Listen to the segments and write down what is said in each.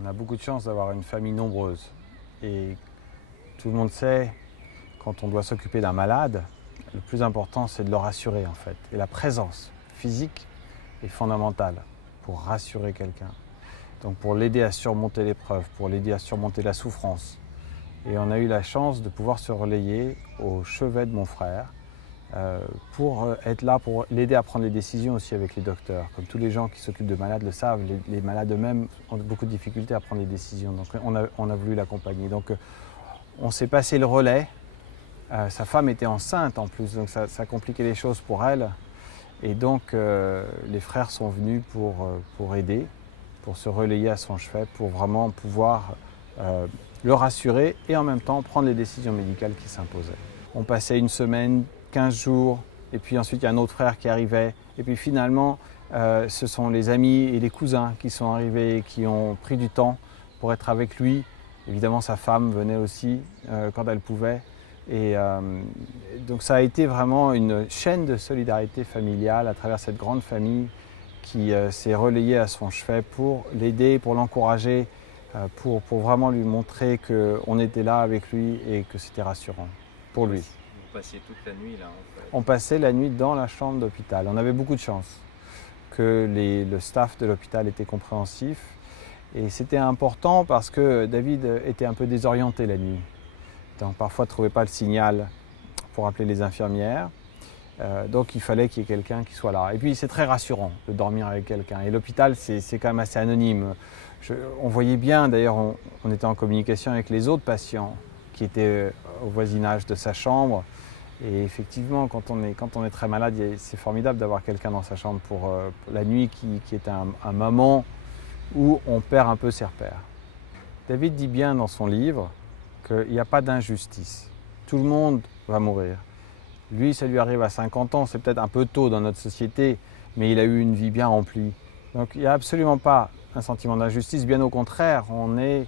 On a beaucoup de chance d'avoir une famille nombreuse. Et tout le monde sait, quand on doit s'occuper d'un malade, le plus important c'est de le rassurer en fait. Et la présence physique est fondamentale pour rassurer quelqu'un. Donc pour l'aider à surmonter l'épreuve, pour l'aider à surmonter la souffrance. Et on a eu la chance de pouvoir se relayer au chevet de mon frère pour être là, pour l'aider à prendre les décisions aussi avec les docteurs. Comme tous les gens qui s'occupent de malades le savent, les malades eux-mêmes ont beaucoup de difficultés à prendre les décisions. Donc on a voulu l'accompagner. Donc on s'est passé le relais. Sa femme était enceinte en plus, donc ça compliquait les choses pour elle. Et donc les frères sont venus pour aider, pour se relayer à son chevet, pour vraiment pouvoir le rassurer et en même temps prendre les décisions médicales qui s'imposaient. On passait une semaine, 15 jours, et puis ensuite il y a un autre frère qui arrivait. Et puis finalement, ce sont les amis et les cousins qui sont arrivés et qui ont pris du temps pour être avec lui. Évidemment, sa femme venait aussi quand elle pouvait. Et donc ça a été vraiment une chaîne de solidarité familiale à travers cette grande famille qui s'est relayée à son chevet pour l'aider, pour l'encourager, pour vraiment lui montrer qu'on était là avec lui et que c'était rassurant pour lui. Vous passiez toute la nuit là en fait. On passait la nuit dans la chambre d'hôpital. On avait beaucoup de chance que le staff de l'hôpital était compréhensif. Et c'était important parce que David était un peu désorienté la nuit. Donc parfois ne trouvait pas le signal pour appeler les infirmières. Donc il fallait qu'il y ait quelqu'un qui soit là. Et puis c'est très rassurant de dormir avec quelqu'un. Et l'hôpital c'est quand même assez anonyme. On voyait bien, d'ailleurs on était en communication avec les autres patients qui étaient au voisinage de sa chambre. Et effectivement, quand on est très malade, c'est formidable d'avoir quelqu'un dans sa chambre pour la nuit qui est un moment où on perd un peu ses repères. David dit bien dans son livre qu'il n'y a pas d'injustice. Tout le monde va mourir. Lui, ça lui arrive à 50 ans, c'est peut-être un peu tôt dans notre société, mais il a eu une vie bien remplie. Donc il n'y a absolument pas un sentiment d'injustice, bien au contraire, on est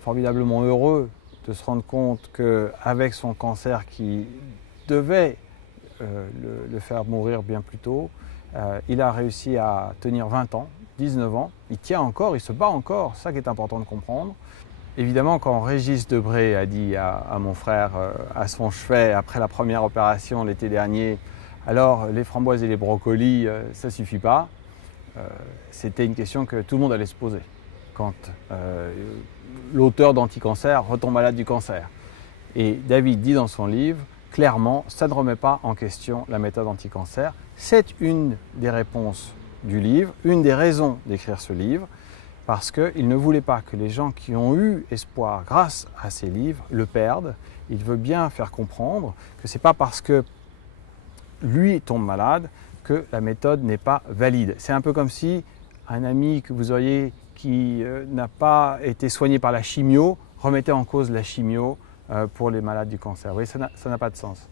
formidablement heureux de se rendre compte qu'avec son cancer qui devait le faire mourir bien plus tôt, il a réussi à tenir 20 ans, 19 ans, il tient encore, il se bat encore, c'est ça qui est important de comprendre. Évidemment, quand Régis Debray a dit à mon frère, à son chevet, après la première opération l'été dernier, alors les framboises et les brocolis, ça ne suffit pas, c'était une question que tout le monde allait se poser quand l'auteur d'Anticancer retombe malade du cancer. Et David dit dans son livre, clairement, ça ne remet pas en question la méthode anti-cancer. C'est une des réponses du livre, une des raisons d'écrire ce livre, parce qu'il ne voulait pas que les gens qui ont eu espoir grâce à ces livres le perdent. Il veut bien faire comprendre que ce n'est pas parce que lui tombe malade que la méthode n'est pas valide. C'est un peu comme si un ami que vous auriez qui n'a pas été soigné par la chimio remettait en cause la chimio pour les malades du cancer. Vous voyez, ça n'a pas de sens.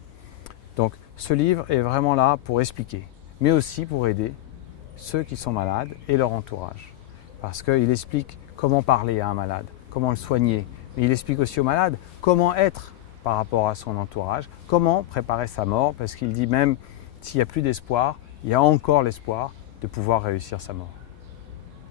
Donc ce livre est vraiment là pour expliquer, mais aussi pour aider ceux qui sont malades et leur entourage. Parce qu'il explique comment parler à un malade, comment le soigner, mais il explique aussi aux malades comment être par rapport à son entourage, comment préparer sa mort, parce qu'il dit même s'il n'y a plus d'espoir, il y a encore l'espoir de pouvoir réussir sa mort.